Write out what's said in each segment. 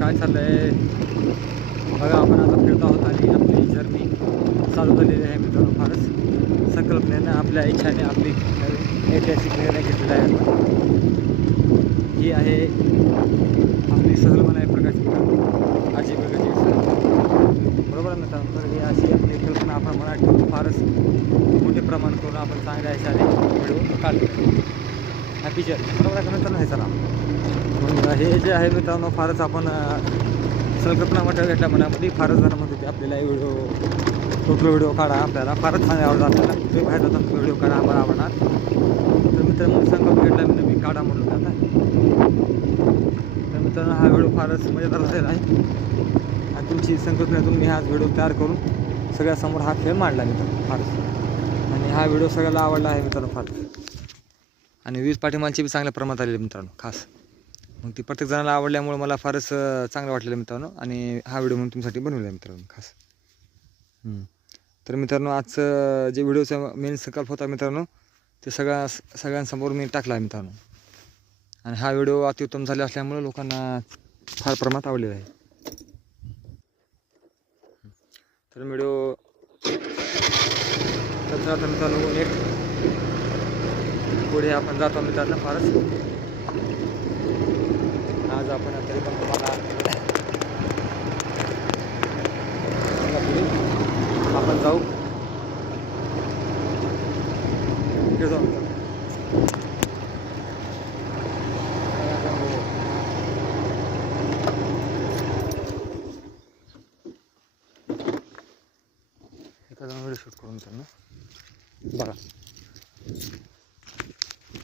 काय चाललं आहे बघा. आपण आता फिरत आहोत आणि आपली जर्नी चालू झालेली आहे मित्रांनो. फारच संकल्पनेनं आपल्या इच्छाने आपली ऐतिहासिक निर्णय घेतलेला आहे. ही आहे आपली सहल म्हणाय प्रकाश मित्रांनो, आजी प्रगती बरोबर आहे मित्रांनो. तर ही अशी आपली कल्पना आपण मनात ठेवून फारच मोठे प्रमाण करून आपण चांगल्या ह्याच्याने व्हिडिओ काढतो. हॅपी जर्नी बरोबर आहे का मित्रांनो. हे चला मग हे जे आहे मित्रांनो, फारच आपण संकल्पना मोठ्या घेतल्या मनामध्ये. फारच जण म्हणते ते आपल्याला फोटो व्हिडिओ काढा, आपल्याला फारच चांगले आवडतं. आपल्याला तुम्ही बाहेर जाता व्हिडिओ काढा, आम्हाला आवडणार. तर मित्रांनो संकल्प घेतला मी काढा म्हणून आता. तर मित्रांनो हा व्हिडिओ फारच मजेदार झालेला आहे आणि तुमची संकल्पनेतून मी हा व्हिडिओ तयार करून सगळ्यासमोर हा खेळ मांडला मित्रांनो फारच. आणि हा व्हिडिओ सगळ्याला आवडला आहे मित्रांनो फारच. आणि वीज पाठिंबांची बी चांगल्या प्रमाणात आलेली मित्रांनो खास. मग ती प्रत्येक जणाला आवडल्यामुळे मला फारच चांगलं वाटलेलं मित्रांनो. आणि हा व्हिडिओ म्हणून तुमच्यासाठी बनवला आहे मित्रांनो खास. तर मित्रांनो आजचं जे व्हिडिओचा मेन संकल्प होता मित्रांनो, ते सगळ्यांसमोर मी टाकला आहे मित्रांनो. आणि हा व्हिडिओ अतिउत्तम झाले असल्यामुळे लोकांना फार प्रमाणात आवडलेला आहे. तर व्हिडिओ तर मित्रांनो एक पुढे आपण जातो मित्रांनो फारच. आज आपण तरी पण तुम्हाला आपण जाऊ इकडे जाऊ मित्रांनो. एखादा व्हिडिओ शूट करून मित्रांनो बघा.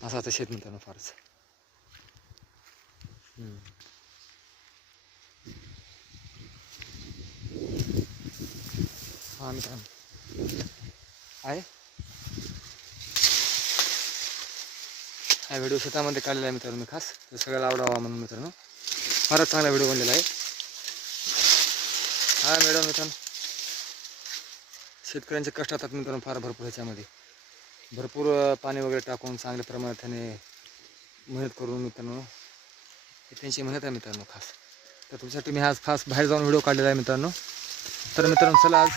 असं आता शेत मित्रांनो फारच. हा मित्रांनो आहे हा व्हिडिओ शेतामध्ये काढलेला आहे मित्रांनो मी खास. तर सगळ्याला आवडावा म्हणून मित्रांनो फारच चांगला व्हिडिओ बनलेला आहे हा मॅडम. मित्रांनो शेतकऱ्यांचे कष्ट असतात मित्रांनो फार भरपूर. ह्याच्यामध्ये भरपूर पाणी वगैरे टाकून चांगल्या प्रमाणात त्याने मेहनत करून मित्रांनो हे त्यांची मेहनत आहे मित्रांनो खास. तर तुमच्यासाठी मी आज खास बाहेर जाऊन व्हिडिओ काढलेला आहे मित्रांनो. तर मित्रांनो चला आज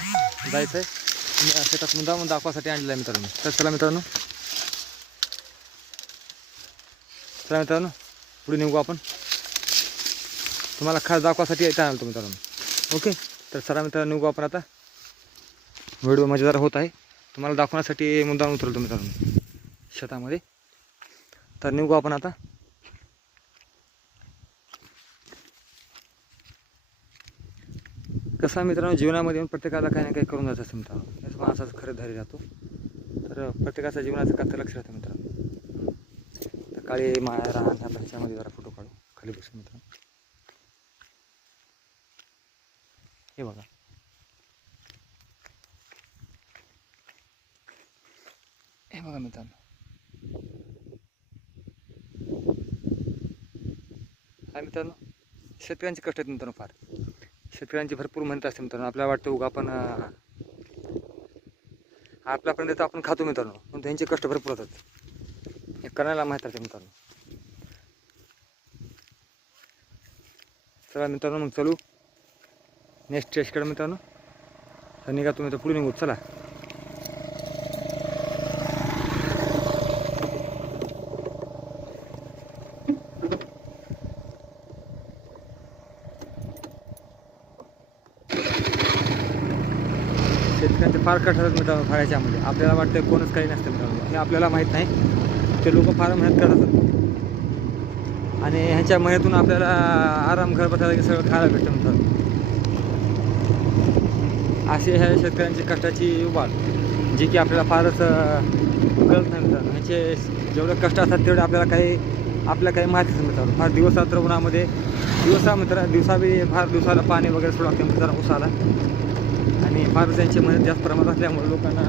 जायचं आहे शेतात मुद्दाम दाखवासाठी आणलेलं आहे मित्रांनो. तर चला मित्रांनो पुढे निघू आपण. तुम्हाला खास दाखवासाठी येता आणतो मित्रांनो. ओके तर चला मित्रांनो निघू आपण आता. व्हिडिओ मजेदार होत आहे, तुम्हाला दाखवण्यासाठी मुद्दाम उतरतो मित्रांनो शेतामध्ये. तर निघू आपण आता. कसं मित्रांनो जीवनामध्ये प्रत्येकाला काही ना काही करून जायचं असतं मित्रांनो. हेच माणसाचं खरं धैर्य राहतो. तर प्रत्येकाच्या जीवनाचं कसं लक्ष राहतं मित्रांनो. तर काळी माया राहण ह्या ह्याच्यामध्ये जरा फोटो काढू खाली बसून मित्रांनो. हे बघा हे बघा मित्रांनो. हा मित्रांनो शेतकऱ्यांचे कष्ट आहेत मित्रांनो फार. शेतकऱ्यांची भरपूर मेहनत असते मित्रांनो. आपल्याला वाटतं उगा आपण आपल्यापर्यंत आपण खातो मित्रांनो, पण त्यांचे कष्ट भरपूर होतात. हे करायला माहीत असते मित्रांनो. चला मित्रांनो मग चलू नेक्स्ट स्टेजकडे मित्रांनो. तर निघा तुम्ही तर पुढे निघू चला. शेतकऱ्यांचे फार कष्ट असतात मित्रांनो फार. ह्याच्यामध्ये आपल्याला वाटतं कोणच काही नसतं मित्रांनो, हे आपल्याला माहीत नाही. ते लोक फार मेहनत करत असतात आणि ह्याच्या मेहनतून आपल्याला आराम घर बसायला की सगळं खायला भेटतं मित्रांनो. असे ह्या शेतकऱ्यांची कष्टाची उभार जी की आपल्याला फारच कळत नाही मित्रांनो. ह्याचे जेवढे कष्ट असतात तेवढे आपल्याला काही माहिती नाही मित्रांनो. फार दिवसरात्र उन्हामध्ये दिवसा बी फार दिवसाला पाणी वगैरे सोडा लागते मित्रांनो उसाला. आणि फार त्यांची मेहनत जास्त प्रमाणात असल्यामुळे लोकांना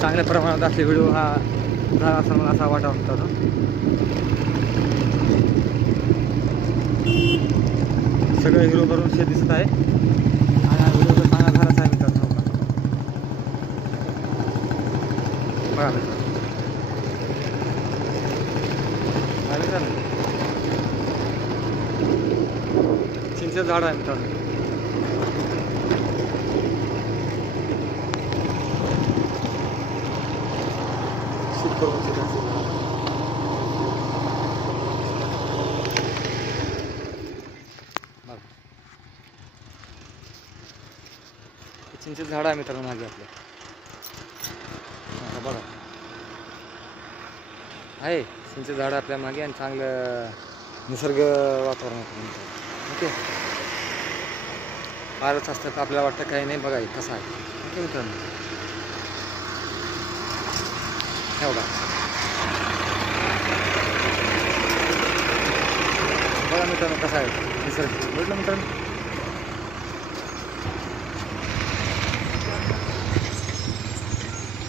चांगल्या प्रमाणात असले व्हिडिओ हा झाला असं मला असा वाटत होता. सगळं हिरो करून शेत दिसत आहे आणि हा व्हिडिओ तर चांगला झालाच आहे मित्रांनो. बघा मित्रांनो चिंचेचं झाड आहे मित्रांनो. चिंचेचं झाड आहे मित्रांनो मागे आपलं. आता बघा आहे चिंचेचं झाड आपल्या मागे आणि चांगलं निसर्ग वातावरण आहे. ओके फारच असतं तर आपल्याला वाटतं काही नाही. बघा कसं आहे. ओके मित्रांनो हे बघा. बघा मित्रांनो कसा आहे निसर्ग. म्हटलं मित्रांनो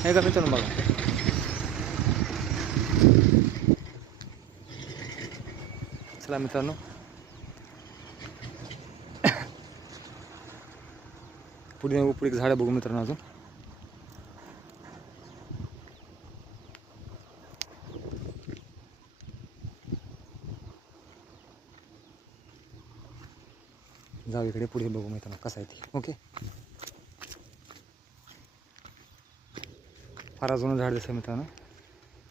हे का मित्रांनो बघा. चला मित्रांनो पुढे झाडं बघू मित्रांनो. अजून जाऊ इकडे पुढे बघू मित्रांनो कसं आहे ते. ओके फार जुनं झाड दिसतं मित्रांनो.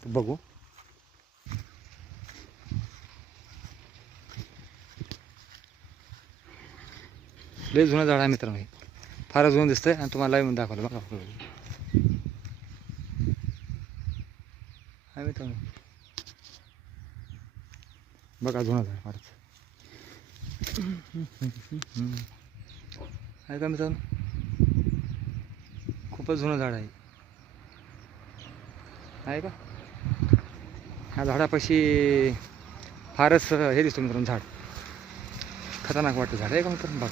तर बघू लय जुनं झाड आहे मित्रांनो. हे फार जुनं दिसतंय आणि तुम्हाला लाईव्ह दाखवलं बघा. आहे मित्रांनो बघा जुनं झाड फारच आहे का मित्रांनो. खूपच जुनं झाड आहे का. ह्या झाडापाशी फारच हे दिसतो मित्रांनो. झाड खतरनाक वाटतं झाड आहे का मित्रांनो.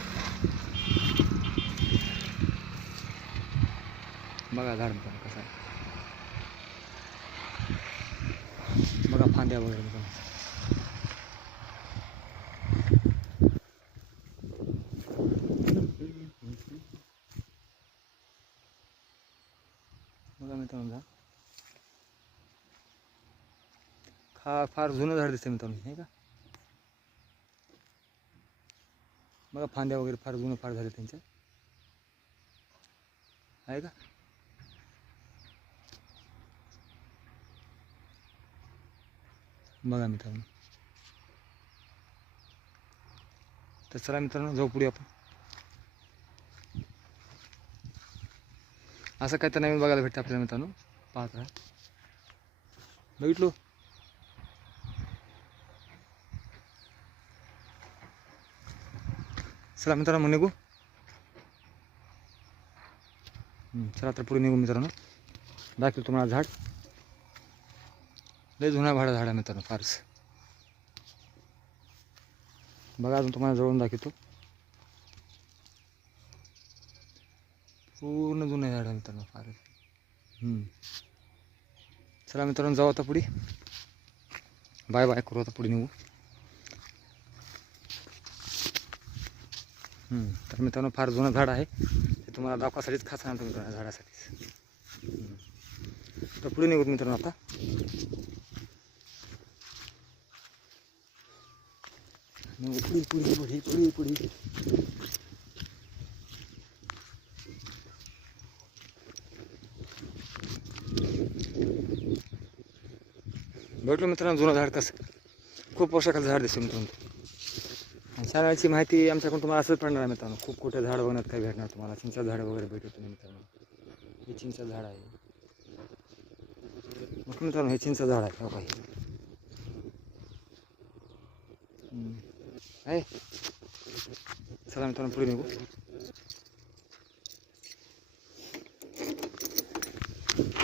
बघा झाड मित्रांनो कसं आहे. बघा फांद्या वगैरे मित्रांनो. बघा मित्रांनो झाड फार जुनं झाड दिसतं मित्रांनो. हे का बघा फांद्या वगैरे फार जुनं फार झाले त्यांच्या. आहे का बघा मित्रांनो. तर चला मित्रांनो जाऊ पुढे आपण. असं काय तर नवीन बघायला भेटतं आपल्याला मित्रांनो. पाहत राहा. बघितलो चला मित्रांनो निघू. चला तर पुढे निघू मित्रांनो. दाखवतो तुम्हाला झाड. लय जुना झाड आहे मित्रांनो फारच. बघा अजून तुम्हाला जवळून दाखवतो. पूर्ण जुनं झाड आहे मित्रांनो फारच. चला मित्रांनो जाऊ आता पुढे. बाय बाय करू आता पुढे निघू. तर मित्रांनो फार जुनं झाड आहे. ते तुम्हाला दाखवासाठीच खास आणतो मित्रांनो झाडासाठीच. तर पुढे निघू मित्रांनो आता. पुढे पुढे पुढे पुढे पुढे भेटलो मित्रांनो. जुनं झाड कसं खूप वर्षाखाली झाड दिसतं मित्रांनो. आणि झाडाची माहिती आमच्याकडून तुम्हाला असंच पडणार आहे मित्रांनो. खूप कुठे झाड बघण्यात काही भेटणार तुम्हाला. चिंचा झाड वगैरे भेटत नाही मित्रांनो. हे चिंचा झाड आहे. मग मित्रांनो हे चिंचा झाड आहे काही आहे. चला मित्रांनो पुढे निघू.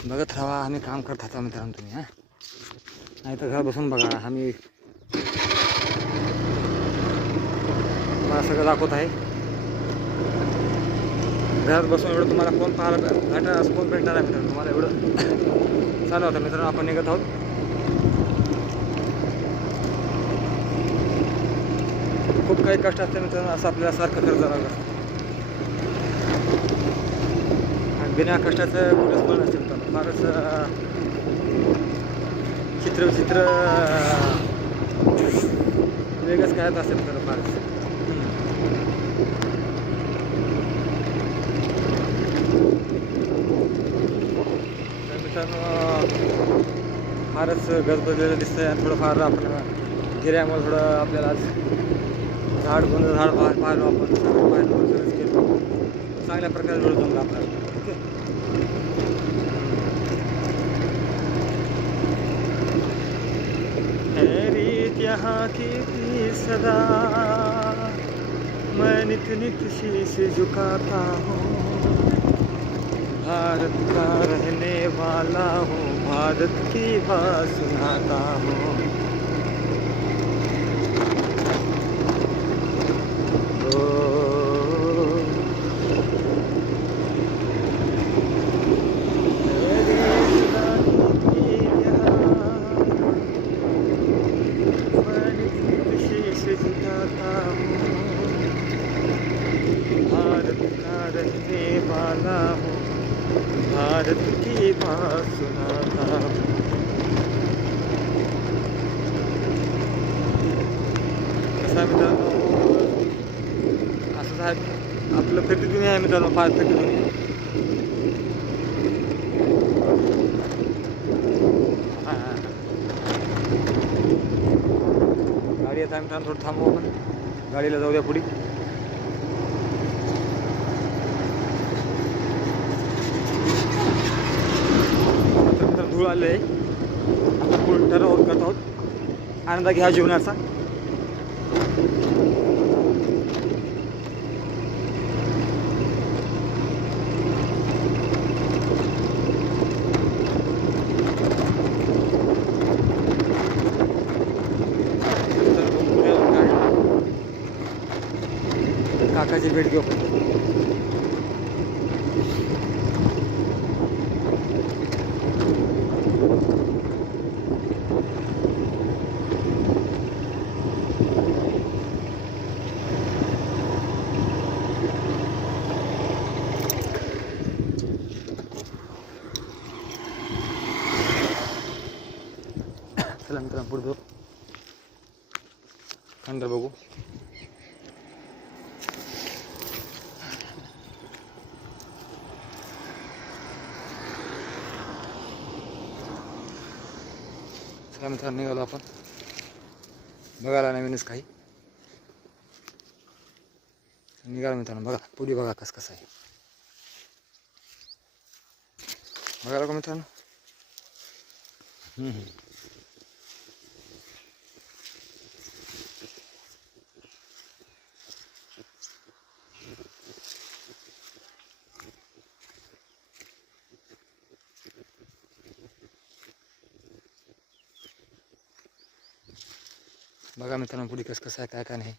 बघत राहा आम्ही काम करत होता मित्रांनो तुम्ही. नाही तर घर बसून बघा. आम्ही तुम्हाला सगळं दाखवत आहे. घरात बसून एवढं तुम्हाला फोन पाहायला भेटणार फोन भेटणार आहे मित्रांनो. तुम्हाला एवढं चालू होतं मित्रांनो. आपण निघत आहोत. खूप काही कष्ट असते मित्रांनो. असं आपल्याला सारखं करत जावं लागतं. आणि बिना कष्टाचं कुठेच फळ नसते मित्रांनो. फारच चित्र वेगळंच काय असेल मित्रांनो फारच. तर मित्रांनो फारच गजबजलेलं दिसतंय आणि थोडंफार आपण गिऱ्यामुळे थोडं आपल्याला आज झाड पाहिलो आपण सगळं पाहिलं सगळंच केलं चांगल्या प्रकारे वेळ जमला आपल्याला. ओके है रीत यहाँ की भी सदा मैं नित नित शीश झुकाता हूँ भारत का रहने वाला हूँ भारत की बात सुनाता हूँ. भारत का रहने वाला हूँ भारत की बात सुनाता हूँ. कसा मित्रांनो असंच आहे आपलं फिरती दुनिया आहे मित्रांनो फार फिरती दुनिया. गाडी येत आहे मित्रांनो थोडं थांबू आपण गाडीला जाऊ द्या पुढे. धूळ आले आपण पुढे ठराव करत आहोत आनंद घ्या जीवनाचा. काकाची भेट घेऊ. चला मित्रांनो पुढे जाऊ अंदर बघू. चला मित्रांनो निघालो आपण बघायला नवीनच काही निघालो मित्रांनो. बघा पुढे बघा कसं आहे बघायला का मित्रांनो. बघा मित्रांनो पुढे कसं आहे काय नाही.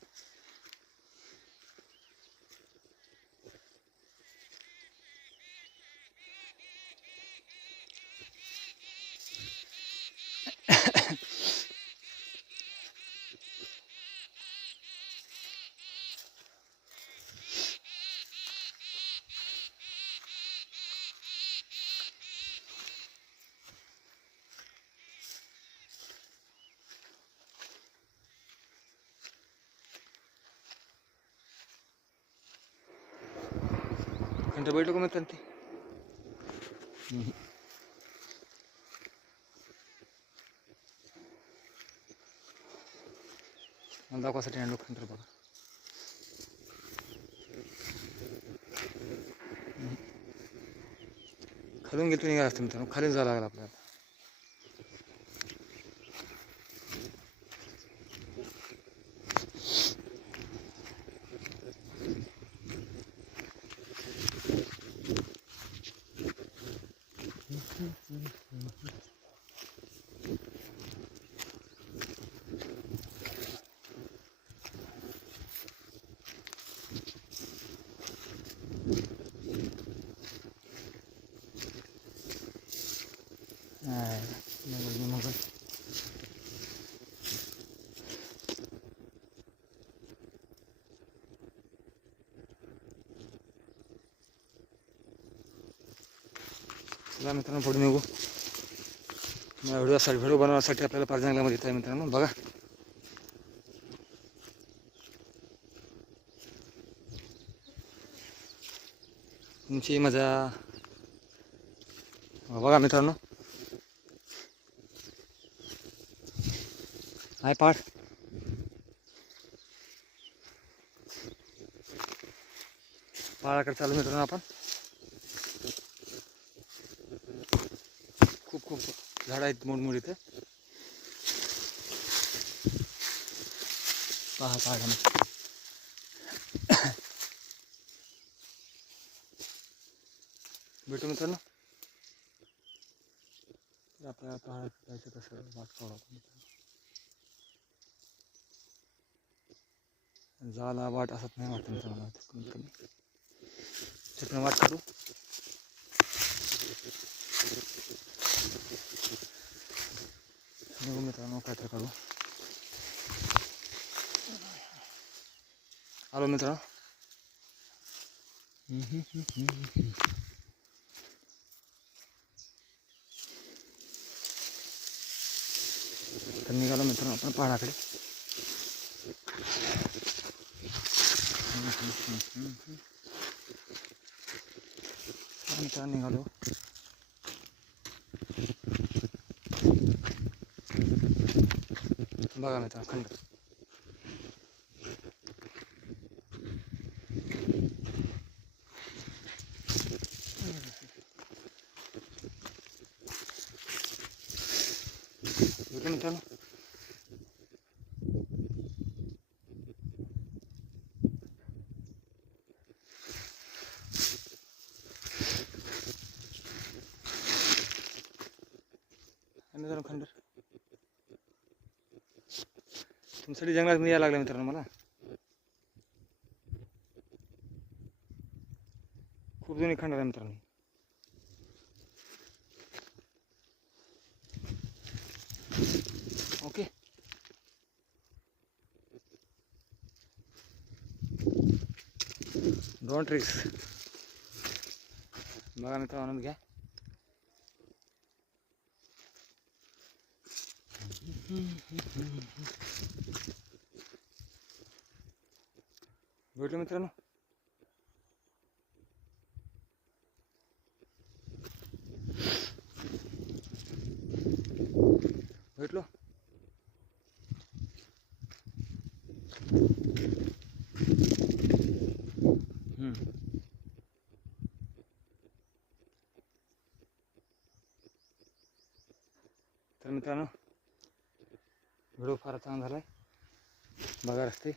खंड बैठो का मित्रांनो ते दाखवासाठी आणलो खंड बघा. खालून घेतो निघाला असतं मित्रांनो खालीच जावं लागलं आपल्याला. चला मित्रांनो पुढे निघू. व्हिडिओ बनवण्यासाठी आपल्याला पाच जंगलामध्ये येत आहे मित्रांनो. बघा तुमची मजा बघा मित्रांनो. हाय पाठ पहाडाकडे चालू मित्रांनो आपण. खूप खूप झाडं आहेत मोठमोठी इथे. पहा पहाडामध्ये भेटू मित्रांनो. आपल्या पहाडात जायचं कसं वाट पाहू आपण. जायला वाट असत नाही वाटत मित्रांनो. कमीत कमी तिथून वाट काढू. निघू मित्रांनो काहीतरी काढू. आलो मित्रांनो. तर निघालो मित्रांनो आपण पहाडाकडे. मित्रांनो निघालो. बघा मित्रांनो खंड. मित्रांनो मित्रांनो खंडर तुमच्यासाठी जंगलात मी यायला लागलं मित्रांनो. मला खूप जुनी खंडर आहे मित्रांनो. Okay don't risk. बघा मित्रांनो आनंद घ्या. भेटलो मित्रांनो. भेटलो. तर मित्रांनो व्हिडिओ फार चांगला झाला आहे. बघा रस्ते.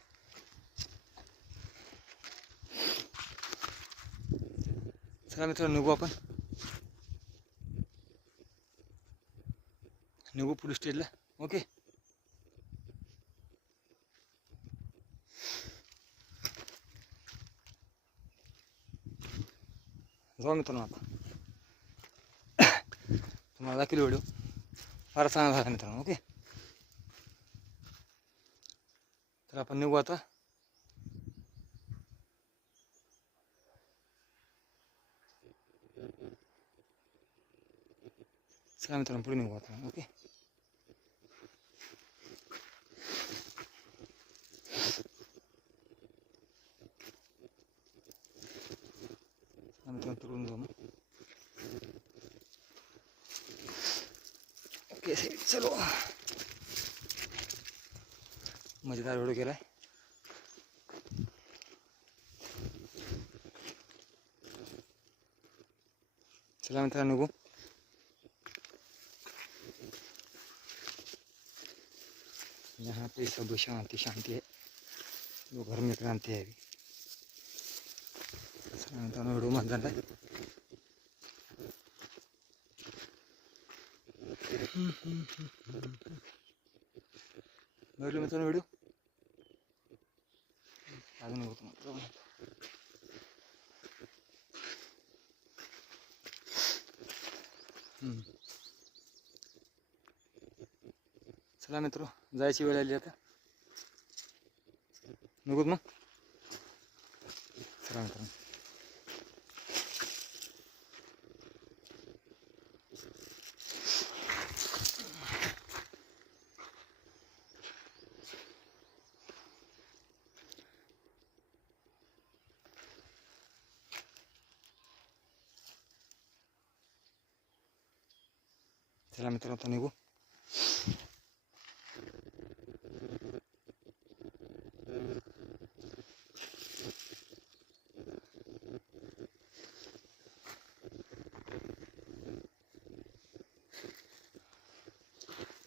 चला मित्रांनो निघू आपण. निघू पुढे स्टेजला. ओके जाऊ मित्रांनो आता. तुम्हाला दाखवली व्हिडिओ फार चांगला झाला मित्रांनो. ओके तर आपण निघू आता. चला मित्रांनो पुढे निघू आता. ओके मित्रांनो तिकडून जाऊ मग. ओके चलो. मजेदार व्हिडिओ केलाय. चला मित्रांनो निघू. यहाँ पे सब शांति शांति है. जो घर में क्रांति है. चला मित्रांनो व्हिडिओ मस्त झाला. बघितलं मित्रांनो व्हिडिओ. अजून होतो मित्रांनो. चला मित्र जायची वेळ आली आता. निघूत मग. चला मित्रांनो. चला मित्रांनो आता निघू.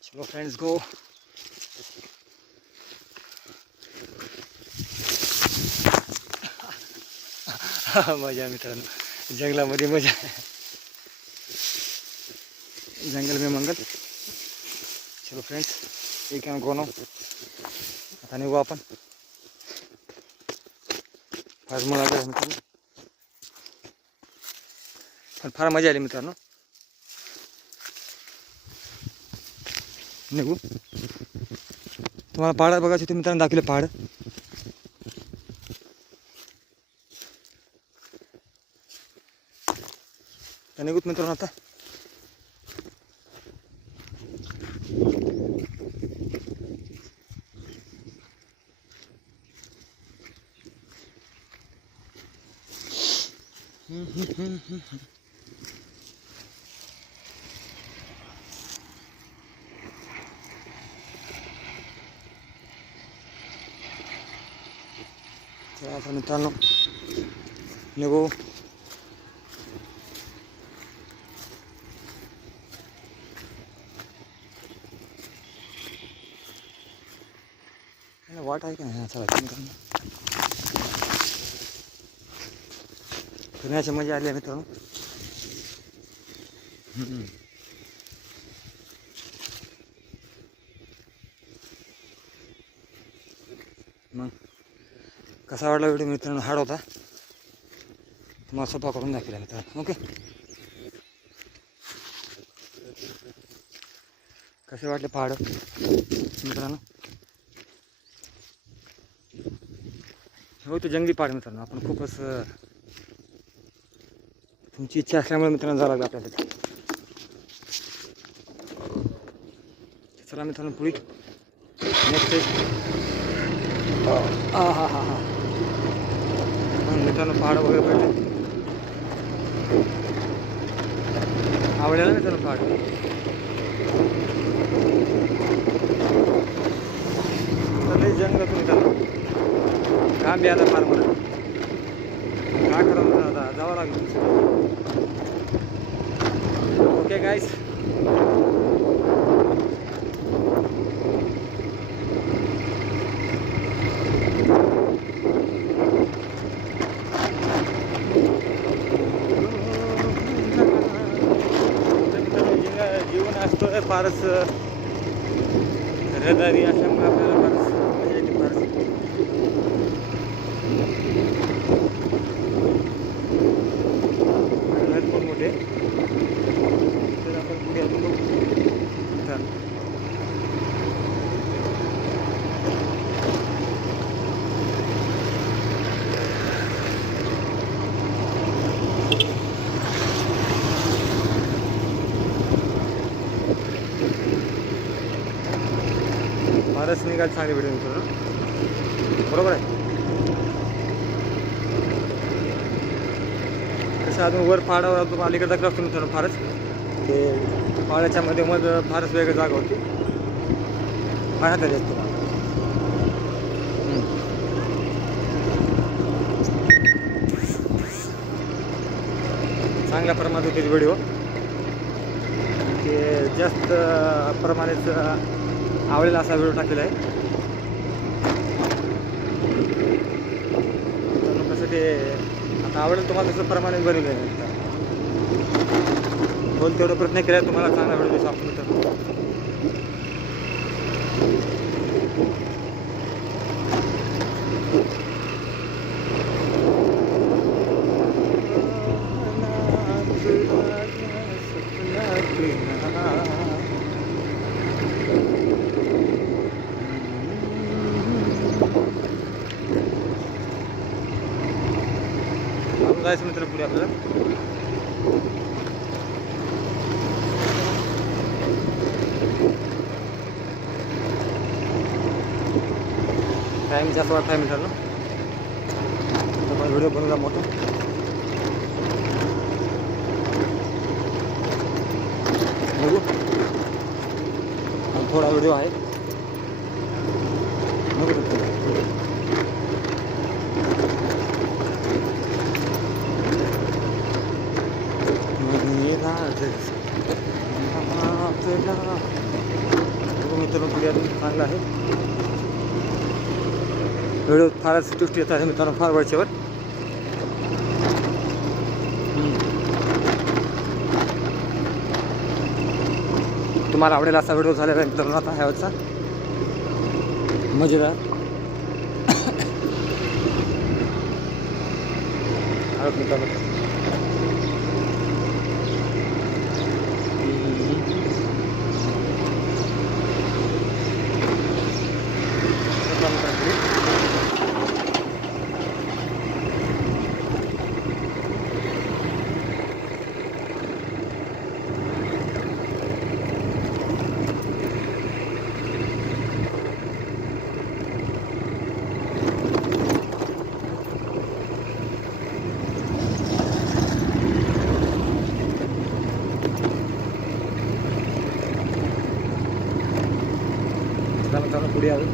चलो फ्रेंड्स गो. मजा मित्रांनो, जंगलामध्ये मजा. जंगल में मंगल. चलो फ्रेंड्स, एक कॅन गो नो. आता निघू आपण. फार मला मित्रांनो, पण फार मजा आली मित्रांनो. निघू. तुम्हाला पहाड बघायचे होते मित्रांनो, दाखवले पहाड. तर निघूत मित्रांनो आता. चला आता मित्रांनो निघू. वाट आहे का नाही. चला मित्रांनो, फिरण्याची मजा आली आहे मित्रांनो. मग कसा वाटला व्हिडिओ मित्रांनो. हाड होता, तुम्हाला सोपा करून दाखवला मित्रांनो. ओके, कसे वाटले पहाड मित्रांनो. हो, ते जंगली पहाड मित्रांनो. आपण खूपच तुमची इच्छा असल्यामुळे मित्रांनो जावं लागलं आपल्याला. चला मित्रांनो पुढे नेक्स्ट. हा हा हा हा मित्रांनो, पहाड वगैरे पडले. आवडेल मित्रांनो पहाड. जंगल मित्रांनो, काम बी आला फार मला. काय करावं आता, जावं लागलं. ओके गाईस, जीवन असतो फारच रहदारी असल्यामुळे आपल्याला फारच मजा येते. फारच खूप मोठे. तर आपण पुढे अजून बघू. फारच निघाल चांगले व्हिडिओ मित्रांनो, बरोबर आहे. कसं अजून वर पहाडावर अजून अलीकडे दाखला असतो मित्रांनो. फारच ते पहाडाच्या मध्ये फारच वेगळी जागा होती. पाहण्यात येत तुम्हाला. चांगल्या प्रमाणात होते व्हिडिओ. ते जास्त प्रमाणेच आवडेल असा व्हिडिओ टाकलेला आहे. कसं ते आता आवडेल तुम्हाला तसं प्रमाणे बनवलं आहे. बोल तेवढा प्रयत्न केला तुम्हाला चांगला व्हिडिओ दिसतो आपण तर. जायचं मित्र पुढे आपल्याला. टाईम जास्त वाटत आहे मित्रांनो. व्हिडिओ बनवला मोठा. बघू थोडा व्हिडिओ आहे बघू शकतो. मित्रांनो पुढे अजून चांगला आहे. व्हिडिओ फारच दृष्टी येत आहे मित्रांनो, फार वरच्यावर. तुम्हाला आवडेल असा व्हिडिओ झालेला आहे मित्रांनो आता ह्यावरचा मजेदार. मित्रांनो पुढे आलो.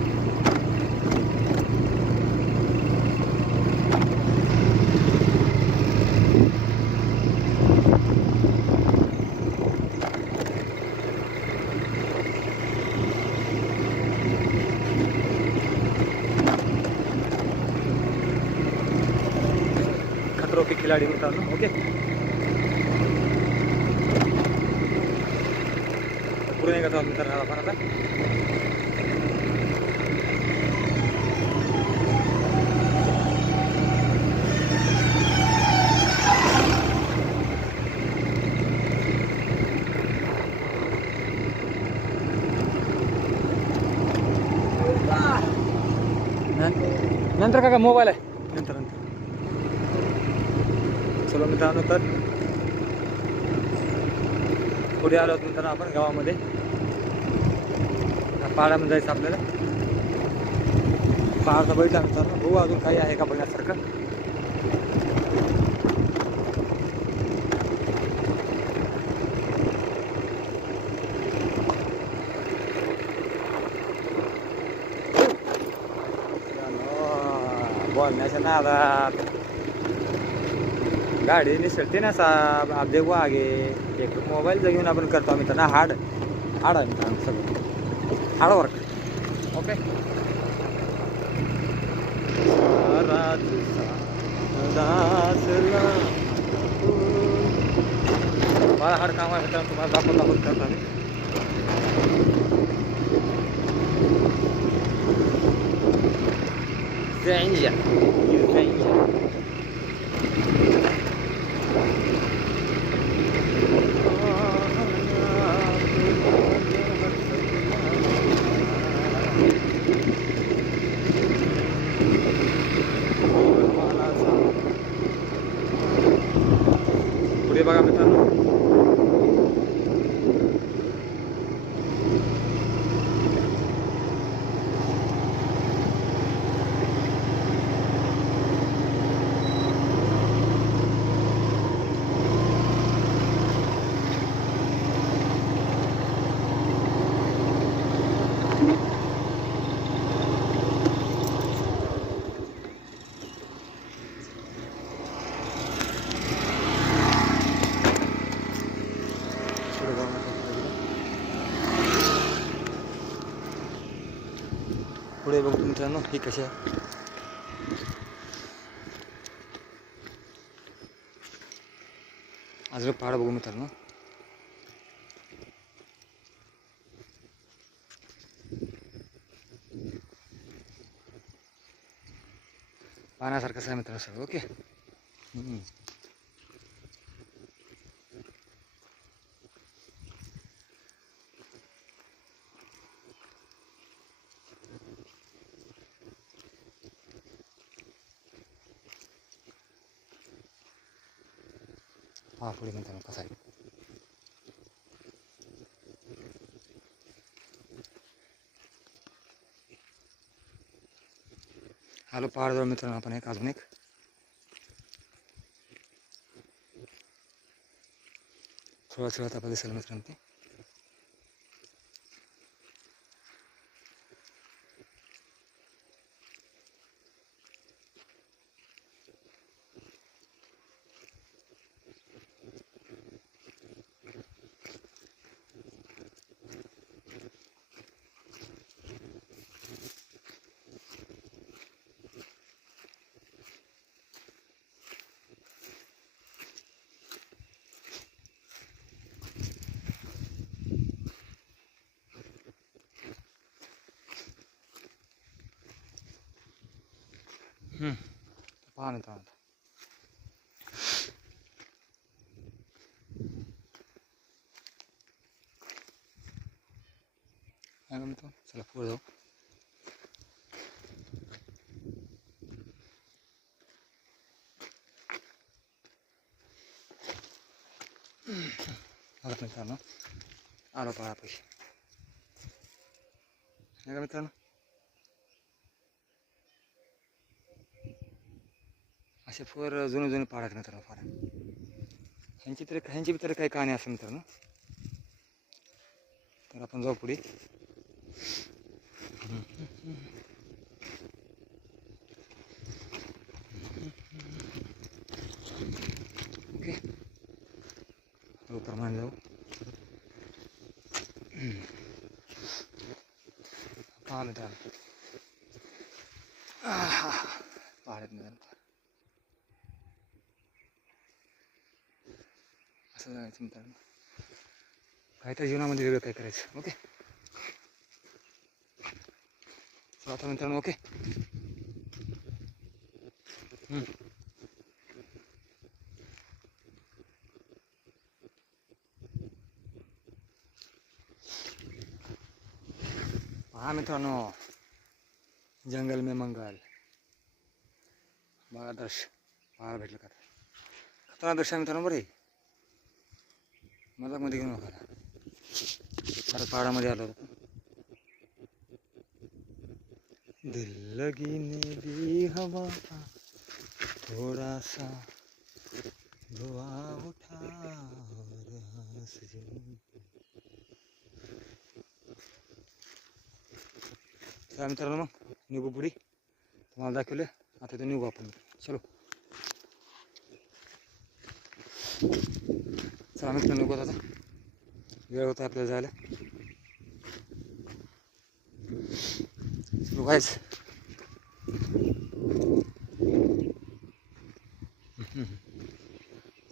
खतरों के खिलाड़ी मित्रांनो. ओके, पुढे निघत आहोत मित्रांनो आपण आता. नंतर का मोबाईल आहे नंतर नंतर. चलो मित्रांनो, तर पुढे आलो आहोत मित्रांनो आपण गावामध्ये. पहाडामध्ये जायचं आपल्याला. पहाडचा बैठा मित्रांनो. हो, अजून काही आहे का बघण्यासारखं. बोलण्याच्या नादात गाडी निसटते ना साहेब. आप देखो आगे एक मोबाईल घेऊन आपण करतो आम्ही त्यांना हार्ड आहे मित्रांनो, सगळं हार्ड वर्क. ओके, मला हार्ड काम आहे मित्रांनो, तुम्हाला दाखवून करतो आम्ही. पुढे बघा मित्रांनो. पुढे बघू मित्रांनो ही कशी आहे. अजून पहाड बघू मित्रांनो. पाहण्यासारखं आहे मित्रांनो सगळं. ओके, हा पुढे मित्रांनो कसा आहे. आलो पहाडजवळ मित्रांनो आपण अजून एक. थोडा आता दिसेल मित्रांनो ते. पहा मित्रांनो आता चला पुढे जाऊ. बघा मित्रांनो आलो पहापाशी का मित्रांनो. असे फार जुने जुने पहाड आहेत मित्रांनो. फार ह्यांची बी तरी काही कहाणी असेल मित्रांनो. तर आपण जाऊ पुढे. ओके प्रमाणे जाऊ. पहा मित्रांनो पहाड मित्रांनो. असं जायचं मित्रांनो. काहीतरी जीवनामध्ये वेगळं काय करायचं. ओके आता मित्रांनो. ओके पहा मित्रांनो जंगल में मंगल. बघा दर्श पाहायला भेटलं का. खतरनाक दर्श मित्रांनो. बरं मजाक मध्ये घेऊन नका. परत पहाडामध्ये आलो. दिल लगी ने दी हवा थोड़ा सा धुआ उठा चला मित्रांनो मग निघू पुढे. तुम्हाला दाखवले आता ते निघू आपण. चलो चला मित्रांनो निघू आता. वेळ होता आपल्याला जायला. चलो गाइस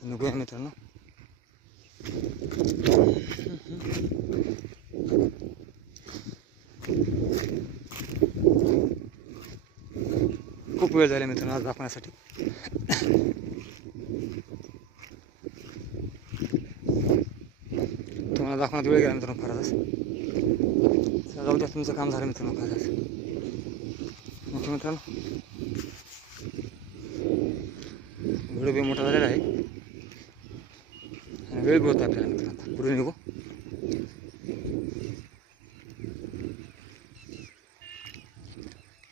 निघूया मित्रांनो. खूप वेळ झाला मित्रांनो आज दाखवण्यासाठी. तुम्हाला दाखवण्यात वेळ गेला मित्रांनो फारच. जाऊ द्या तुमचं काम झालं मित्रांनो फारच. ओके मित्रांनो व्हिडिओ बी मोठा झालेला आहे आणि वेळ बी होता आपल्याला मित्रांनो. पुढे निघू.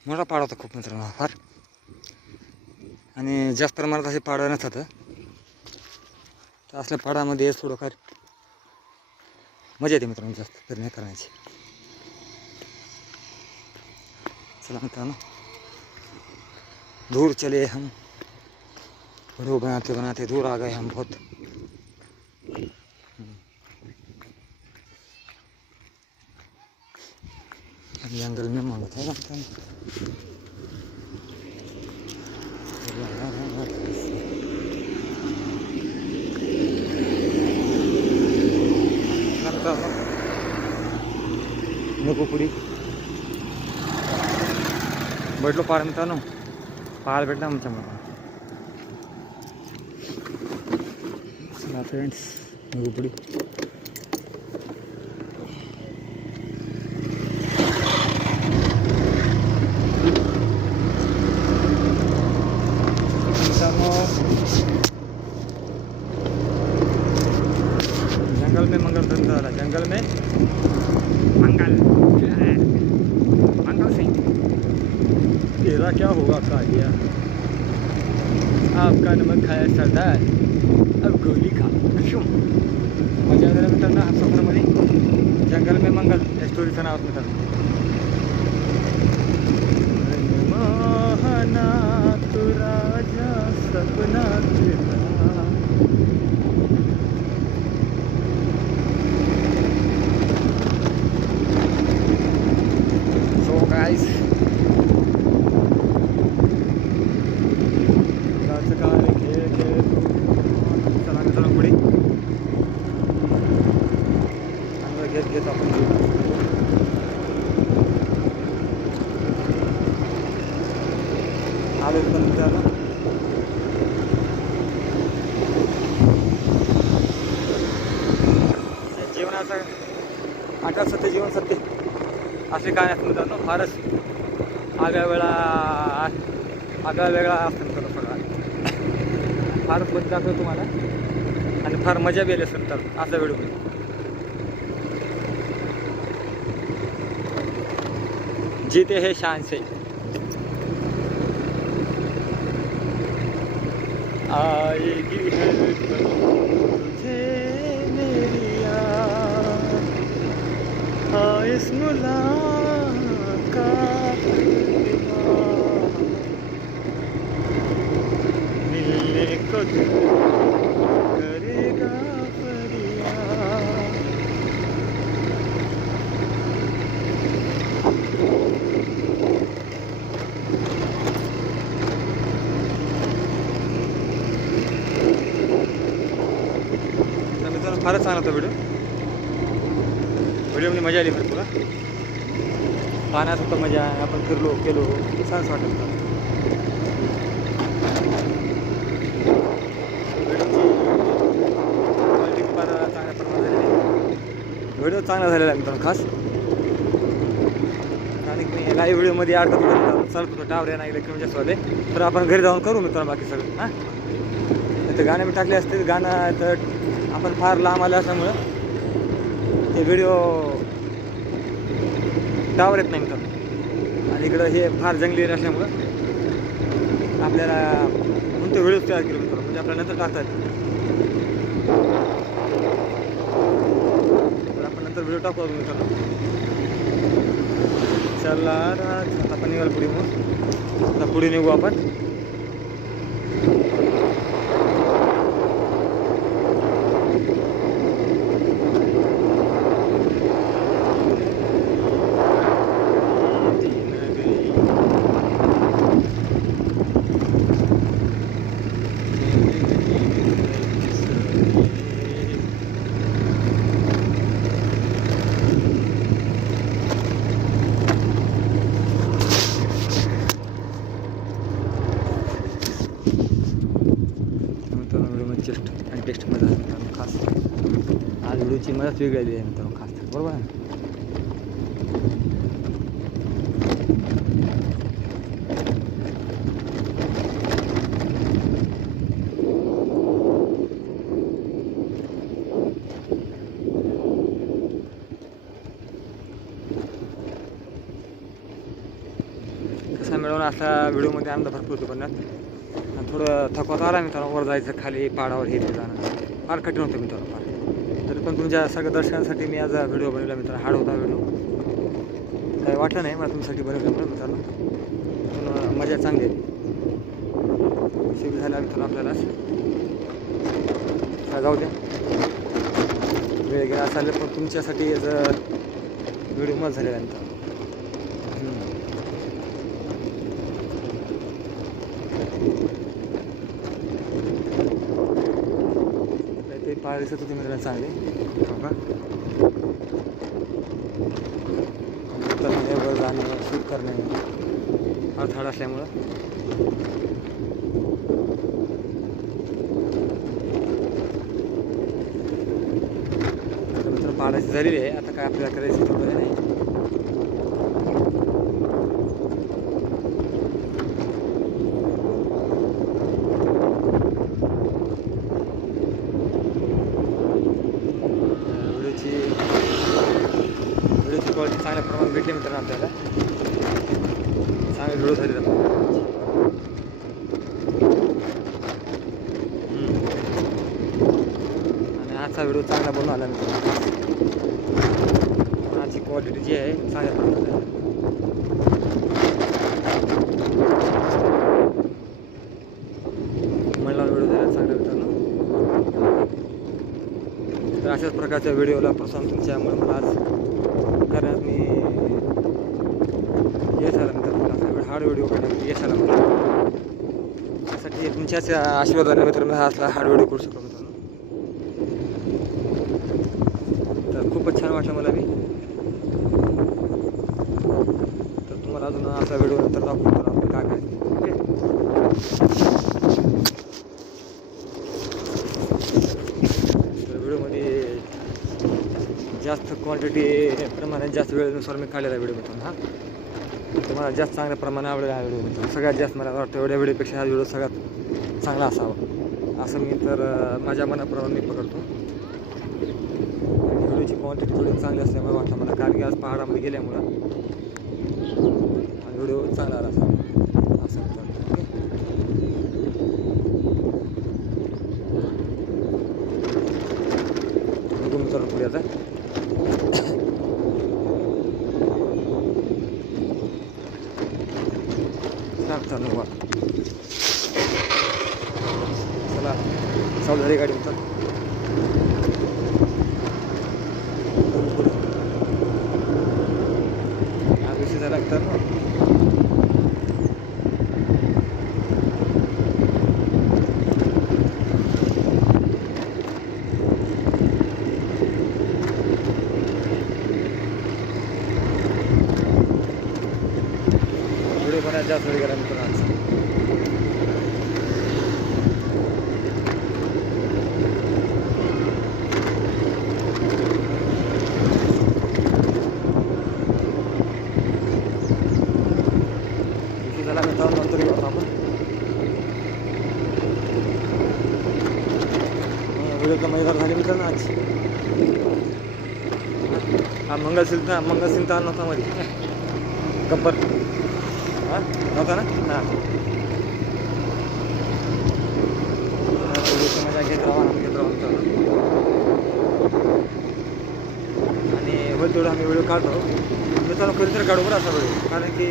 मोठा पाड होता खूप मित्रांनो फार. आणि जास्त प्रमाणात असे पाड नसतात. तर असल्या पाडामध्ये थोडंफार मजा येते मित्रांनो जास्त फिरणे करण्याची. चला मित्रांनो दूर चले हम वीडियो बनाते बनाते दूर आ गए हम बहुत. जंगल में मांगत है मित्रांनो. नको पुढे भेटलो पाहायला मित्रांनो. पाहायला भेटला आमच्यामुळे. चला फ्रेंड्स नको पुढे. जंगल में मंगल धंधा वाला. जंगल में मंगल मंगल सिंह तेरा क्या होगा कालिया. आपका नमक खाया सरदार अब गोली खा. मजा आलेला मित्रांनो हा सफरमध्ये. जंगल में मंगल या स्टोरीचं नाव मित्रांनो. महाना तू राजा सपना तेरा. guys चला मित्रांनो पुढे घेत आपण आलो पण मित्रांनो. जीवनाचा आकाश सत्य जीवन सत्य असे काय असतं मित्रांनो. फारच आगळा वेगळा असतो मित्रांनो सगळा. फारच बदल दाखवतो तुम्हाला आणि फार मजा बी आली असेल तर असा व्हिडिओ. जीते है शान से आएगी है तुझे मेरी याद, हाँ इस मुलाकात के बाद मिलने को दिल करेगा फरियाद. फारच चांगला होता व्हिडिओमध्ये मजा आली भरपूर. पाण्यात होतं मजा, आपण फिरलो केलो छानच वाटत. क्वालिटी फार चांगल्या प्रमाणात झालेली आहे. व्हिडिओ चांगला झालेला आहे मित्रांनो खास. आणि मी लाईव्ह व्हिडिओमध्ये अडकत होतो, चालत होतो टावर नाही गेलं कमी जास्त होते तर आपण घरी जाऊन करू मित्रांनो बाकी सगळं. हां तर गाणे मी टाकले असते. गाणं तर आपण फार लांब आलं असल्यामुळं ते व्हिडिओ टावर येत नाही मित्रांनो. आणि इकडं हे फार जंगली एरिया असल्यामुळं आपल्याला कोणतं व्हिडिओ तयार केलं मित्रांनो म्हणजे आपल्याला नंतर टाकता येतं. तर आपण नंतर व्हिडिओ टाकू मित्रांनो. चला आता आपण निघाल पुढे. मग आता पुढे निघू आपण. टेस्टमध्ये आहे मित्रांनो खास. आज व्हिडिओची मजाच वेगळी आली आहे मित्रांनो खास. बरोबर आहे. कसा मिळवून असा व्हिडिओमध्ये आनंद भरपूर होतो. पण थोडं थकवत आला मित्रांनो. वर जायचं खाली पाडावर हे ते जाणं फार कठीण होतं मित्रांनो फार. तरी पण तुमच्या सगळ्या दर्शनासाठी मी आज व्हिडिओ बनवला मित्रांनो. हार्ड होता व्हिडिओ, काही वाटलं नाही मला तुमच्यासाठी बनवल्यामुळे मित्रांनो. पण मजा चांगली आहे. शिक झाला मित्रांनो आपल्याला. जाऊ द्या वेळ गेला असाल पण तुमच्यासाठी व्हिडिओ मस्त झालेला आहे मित्रांनो. ते पाय दिसत होते मित्रांनो चांगले बघा. वर जाणे शूट करणे अडथळा असल्यामुळं मित्र पाडायची झालेली आहे. आता काय आपल्याला करायचं थोडं नाही. व्हिडिओची क्वालिटी चांगल्या प्रमाणात भेटली मित्रांनो आपल्याला. चांगले व्हिडिओ झाले आणि आजचा व्हिडिओ चांगला बनवून आला मित्रांनो. आजची क्वालिटी जी आहे चांगल्या प्रमाणात आहे. मला व्हिडिओ झाला चांगला मित्रांनो. तर अशाच प्रकारच्या व्हिडिओला प्रोत्साहन तुमच्यामुळे मला आज करण्यात मी यश आला मित्रांनो. हार्ड व्हिडिओ करण्यात यश आला मला. त्यासाठी तुमच्याच आशीर्वादाने मित्रांनो हा असला हार्ड व्हिडिओ करू शकतो मित्रांनो. तर खूपच छान वाटलं मला बी. तर तुम्हाला अजून असा व्हिडिओ नंतर दाखवतो आपण काय काय. ओके, तर व्हिडिओमध्ये जास्त क्वांटिटी प्रमाणात जास्त वेळेनुसार मी काढलेला व्हिडिओ मित्रांनो. हा, तुम्हाला जास्त चांगल्या प्रमाणात आवडेल हा व्हिडिओ मित्रांनो. सगळ्यात जास्त मला वाटतं एवढ्या व्हिडिओपेक्षा हा व्हिडिओ सगळ्यात चांगला असावा असं मी तर माझ्या मनाप्रमाणे मी पकडतो. व्हिडिओची क्वांटिटी थोडी चांगली असल्यामुळे वाटतं मला, कारण की आज पहाडामध्ये गेल्यामुळं हा व्हिडिओ चांगला आला असावा असं वाटतं. बघू मित्रांनो पुढे आता. मित्रांनो चला चालू झाली गाडी मित्रांनो. हा विषय झाला मित्रांनो. व्हिडिओ बनायला जास्त वेळ गेला मित्रांनो आज. झाला मित्रांनो नंतर येऊ आपण. व्हिडिओ कमाई झाली मित्रांनो आज. हा मंगलसिंता नव्हता मध्ये गब्बर हां नव्हता ना. हां व्हिडिओची मजा घेत राहा मित्रांनो. आणि होईल तेवढं आम्ही व्हिडिओ काढतो मित्रांनो. कधीतरी काढू बरं असा व्हिडिओ, कारण की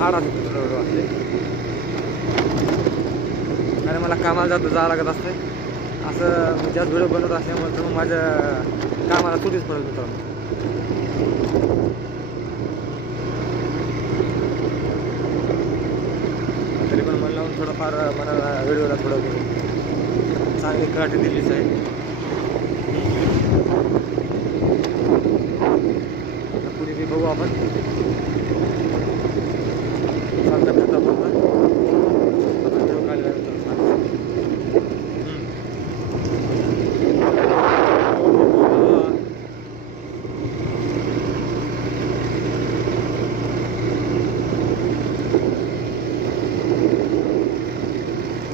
हाड आधी व्हिडिओ असते, कारण मला कामाला जावं लागत असते. असं जास्त व्हिडिओ बनवत असल्यामुळे तर मग माझ्या कामाला तुटीच पडत मित्रांनो. तरी पण मन लावून थोडंफार मला व्हिडिओला थोडं चांगली क्वालिटी दिलीच आहे. पुढे बी बघू आपण. चालता फिरता बोलता व्हिडिओ काढला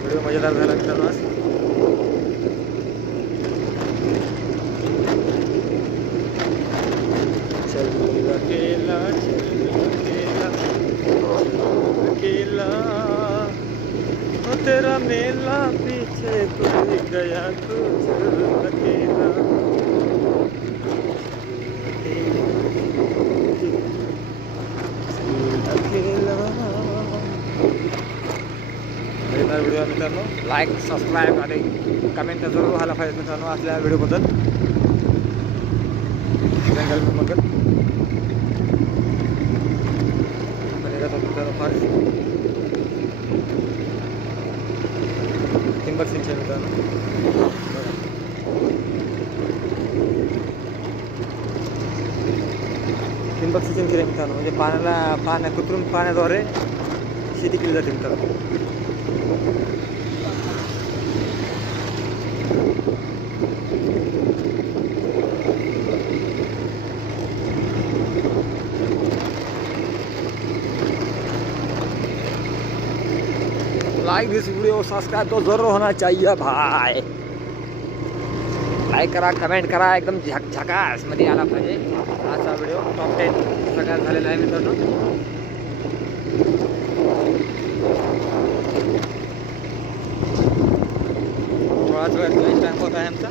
व्हिडिओ मजेदार झाला मित्रांनो आज. चल अकेला तेरा मेला पीछे कोई गया तू चल अकेला. व्हिडिओ मित्रांनो लाईक सबस्क्राईब आणि कमेंट जरूर व्हायला पाहिजे मित्रांनो असल्या व्हिडिओबद्दल. जंगल मगत आपण येत होतो मित्रांनो फार टिंबर सिंचन मित्रांनो. ठिबक सिंचन केले मित्रांनो, म्हणजे कृत्रिम पाण्याद्वारे शेती केली जाते मित्रांनो. लाइक दिस वीडियो, सब्सक्राइब तो जरूर होना चाहिए भाई. लाईक करा, कमेंट करा, एकदम झकास मध्ये आला पाहिजे. आजचा व्हिडिओ टॉप 10 सगळ्यात झालेला आहे मित्रांनो. थोडाच वेळ लंच टाइम होत आहे आमचा,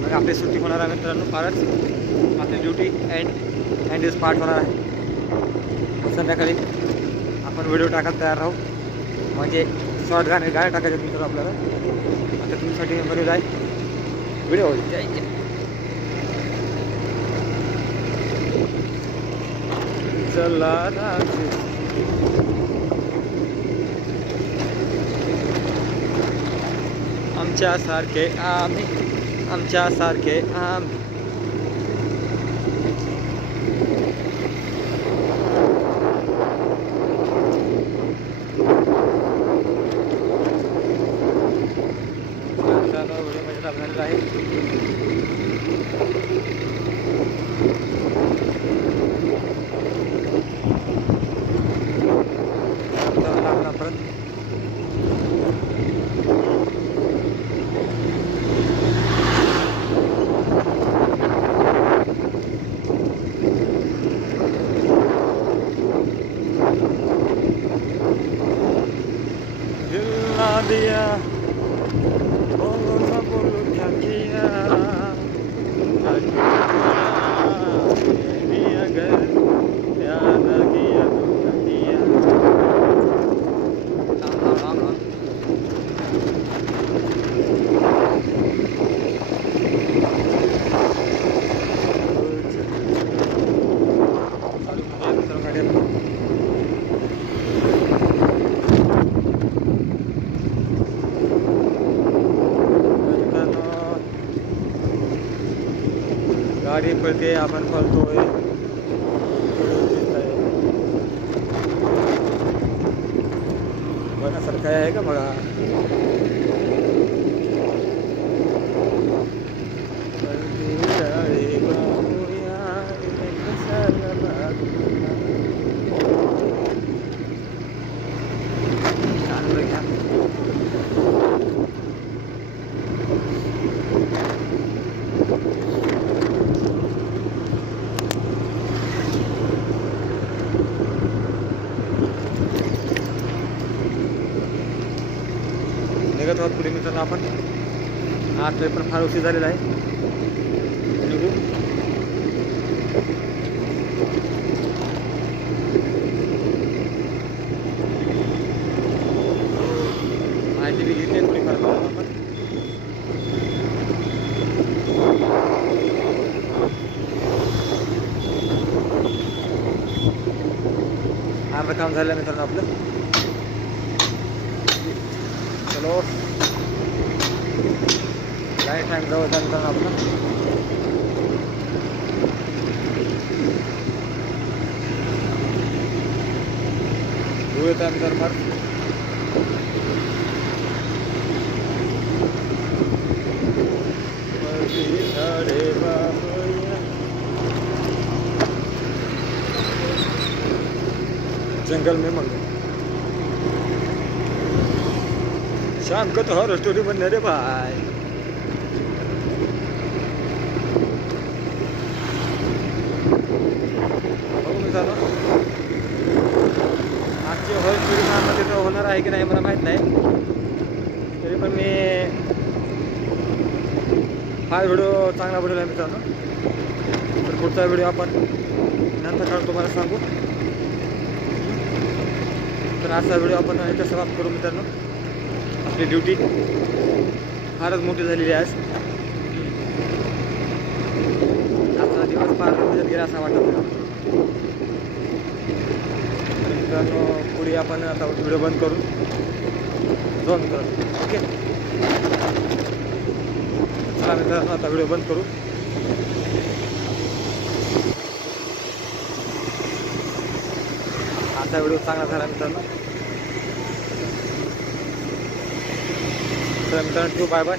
मग आपली सुट्टी होणार आहे मित्रांनो. फारच आपली ड्युटी अँड इज पार्ट होणार आहे. संध्याकाळी आपण व्हिडिओ टाकायला तयार राहू, म्हणजे शॉर्ट गाणे टाकायचे मित्र आपल्याला. आता तुमच्यासाठी बरेच आहे व्हिडिओ. चला आमच्यासारखे आम्ही. झालेला आहे. लागला परत दिया बोलो ना बोलो क्या किया अगर प्यार किया तो किया गाडी पळते, आपण पळतोय. बघण्यासारखं आहे का बघा. निघत आहोत पुढे मित्रांनो आपण. आज तरी पण फार उशीर झालेला आहे. निघू. माहिती बी घेतली थोडी फार आपण. अर्ध काम झालं मित्रांनो आपलं. चलो काय टाइम जवळ मित्रांनो आपलं. धूळ येत आहे मित्रांनो फार. जंगल में मंगल शाम को तो हर स्टोरी बनने रे भाई. बघू मित्रांनो आजची हॉल स्टोरी माझ्या तिथं होणार आहे की नाही मला माहीत नाही. तरी पण मी हा व्हिडिओ चांगला बनवला आहे मित्रांनो. तर पुढचा व्हिडिओ आपण नंतर काढून तुम्हाला सांगू. तर असा व्हिडिओ आपण इथं समाप्त करू मित्रांनो. आपली ड्युटी फारच मोठी झालेली आहे. आजचा दिवस फार त्याच्यात गेला असा वाटत नाही. तर मित्रांनो पुढे आपण आता व्हिडिओ बंद करून जाऊ मित्रांनो. ओके चला मित्रांनो आता व्हिडिओ बंद करू. आजचा व्हिडिओ चांगला झाला मित्रांनो. तर मित्रांनो to bye bye.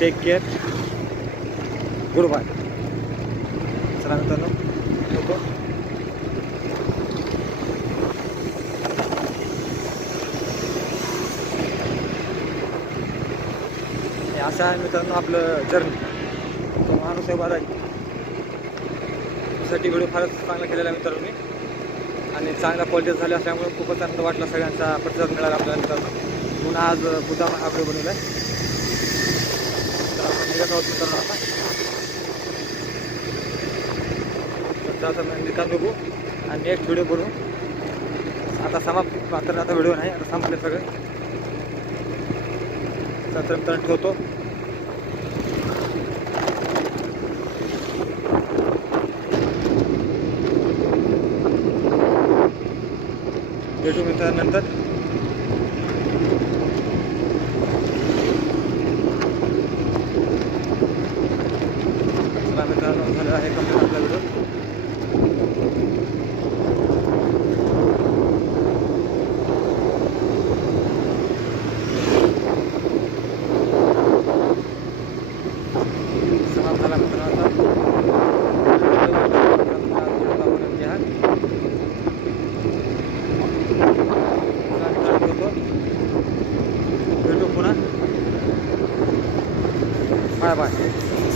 Take care. Good bye. चला मित्रांनो होतो. असं आहे मित्रांनो आपलं जर्नी. माणूस आहे बारा साठी व्हिडिओ फारच चांगला केलेला मित्रांनो मी. आणि चांगला क्वालिटी झाले असल्यामुळे खूपच आनंद वाटला. सगळ्यांचा प्रतिसाद मिळाला आपल्याला मित्रांनो. म्हणून आज मुद्दाम हा व्हिडिओ बनवला आहे. तर आपण निघत आहोत मित्रांनो आता. तर आता निकाल बघू आणि नेक्स्ट व्हिडिओ बनवू. आता समाप्त मात्र आता व्हिडिओ नाही. आता संपले सगळे. तर मित्रांनो ठेवतो. भेटू मित्रांनंतर. चला मित्रांनो झालं आहे कंप्लीट आपला व्हिडिओ. Bye bye.